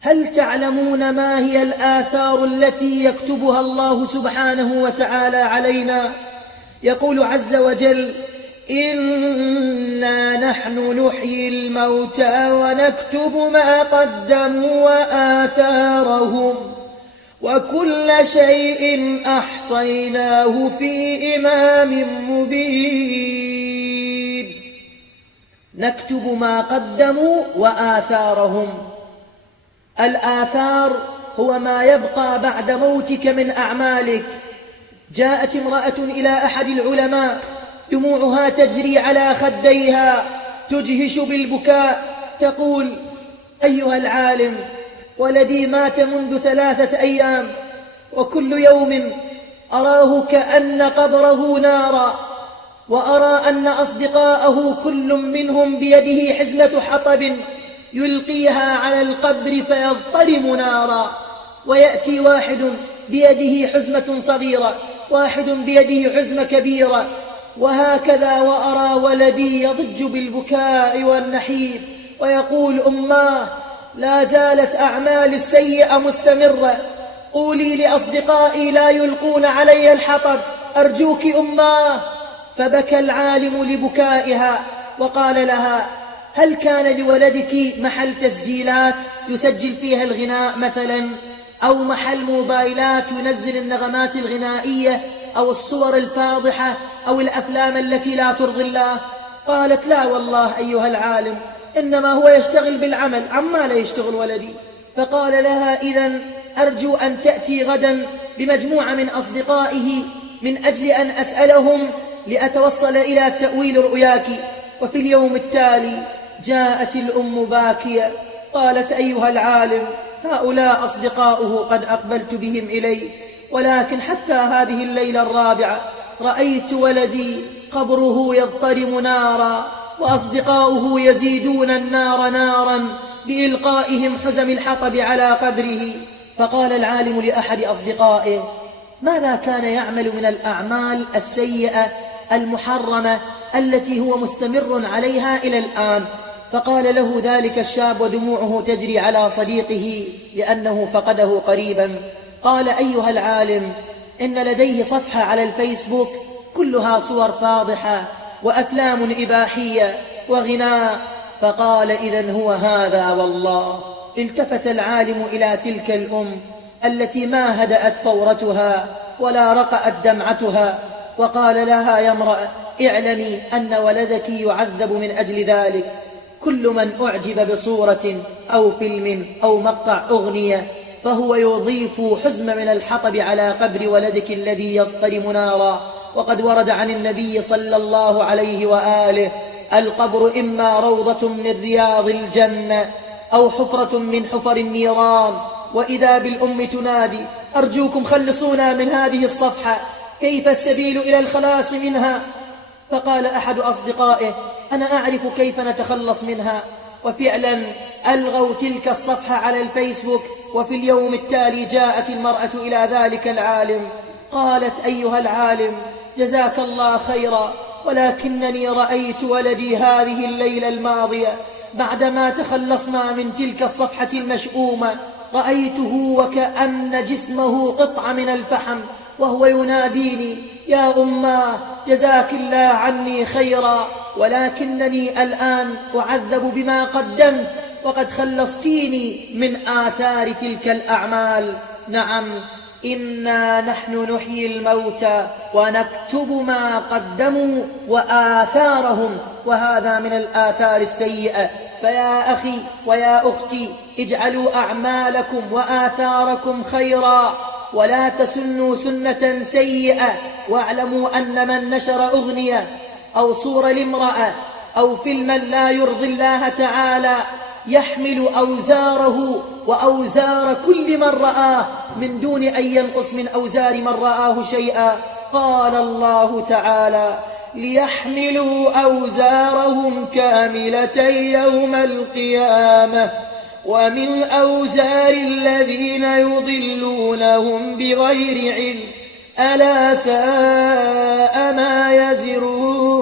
هل تعلمون ما هي الآثار التي يكتبها الله سبحانه وتعالى علينا؟ يقول عز وجل: إنا نحن نحيي الموتى ونكتب ما قدموا وآثارهم وكل شيء أحصيناه في إمام مبين. نكتب ما قدموا وآثارهم. الآثار هو ما يبقى بعد موتك من أعمالك. جاءت امرأة إلى أحد العلماء دموعها تجري على خديها تجهش بالبكاء، تقول: أيها العالم، ولدي مات منذ 3 أيام، وكل يوم أراه كأن قبره نارا، وأرى أن أصدقاءه كل منهم بيده حزمة حطب يلقيها على القبر فيضطرم نارا، ويأتي واحد بيده حزمة صغيرة، واحد بيده حزمة كبيرة، وهكذا. وأرى ولدي يضج بالبكاء والنحيب ويقول: أماه، لا زالت أعمالي السيئة مستمرة، قولي لأصدقائي لا يلقون علي الحطب، أرجوك أماه. فبكى العالم لبكائها وقال لها: هل كان لولدك محل تسجيلات يسجل فيها الغناء مثلا، أو محل موبايلات ينزل النغمات الغنائية أو الصور الفاضحة أو الأفلام التي لا ترضي الله؟ قالت: لا والله أيها العالم، إنما هو يشتغل بالعمل. عما لا يشتغل ولدي. فقال لها: إذن أرجو أن تأتي غدا بمجموعة من أصدقائه من أجل أن أسألهم لأتوصل إلى تأويل رؤياك. وفي اليوم التالي جاءت الأم باكية، قالت: أيها العالم، هؤلاء أصدقاؤه قد أقبلت بهم إلي، ولكن حتى هذه الليلة الرابعة رأيت ولدي قبره يضطرم نارا، وأصدقاؤه يزيدون النار نارا بإلقائهم حزم الحطب على قبره. فقال العالم لأحد أصدقائه: ماذا كان يعمل من الأعمال السيئة المحرمة التي هو مستمر عليها إلى الآن؟ فقال له ذلك الشاب ودموعه تجري على صديقه لأنه فقده قريبا: قال: أيها العالم، إن لديه صفحة على الفيسبوك كلها صور فاضحة وأفلام إباحية وغناء. فقال: إذن هو هذا والله. التفت العالم إلى تلك الأم التي ما هدأت فورتها ولا رقأت دمعتها، وقال لها: يا امرأة، اعلمي أن ولدك يعذب من أجل ذلك. كل من أعجب بصورة أو فيلم أو مقطع أغنية فهو يضيف حزم من الحطب على قبر ولدك الذي يضطرم نارا. وقد ورد عن النبي صلى الله عليه وآله: القبر إما روضة من رياض الجنة أو حفرة من حفر النيران. وإذا بالأم تنادي: أرجوكم خلصونا من هذه الصفحة، كيف السبيل إلى الخلاص منها؟ فقال أحد أصدقائه: أنا أعرف كيف نتخلص منها. وفعلا ألغوا تلك الصفحة على الفيسبوك. وفي اليوم التالي جاءت المرأة إلى ذلك العالم، قالت: أيها العالم، جزاك الله خيرا، ولكنني رأيت ولدي هذه الليلة الماضية بعدما تخلصنا من تلك الصفحة المشؤومة، رأيته وكأن جسمه قطعة من الفحم وهو يناديني: يا أماه، جزاك الله عني خيرا، ولكنني الآن أعذب بما قدمت، وقد خلصتيني من آثار تلك الأعمال. نعم، إنا نحن نحيي الموتى ونكتب ما قدموا وآثارهم، وهذا من الآثار السيئة. فيا أخي ويا أختي، اجعلوا أعمالكم وآثاركم خيرا، ولا تسنوا سنة سيئة. واعلموا أن من نشر أغنية أو صورة لامرأة أو فيلما لا يرضي الله تعالى يحمل أوزاره وأوزار كل من رآه من دون أن ينقص من أوزار من رآه شيئا. قال الله تعالى: ليحملوا أوزارهم كاملة يوم القيامة ومن أوزار الذين يضلونهم بغير علم، ألا ساء ما يزرون.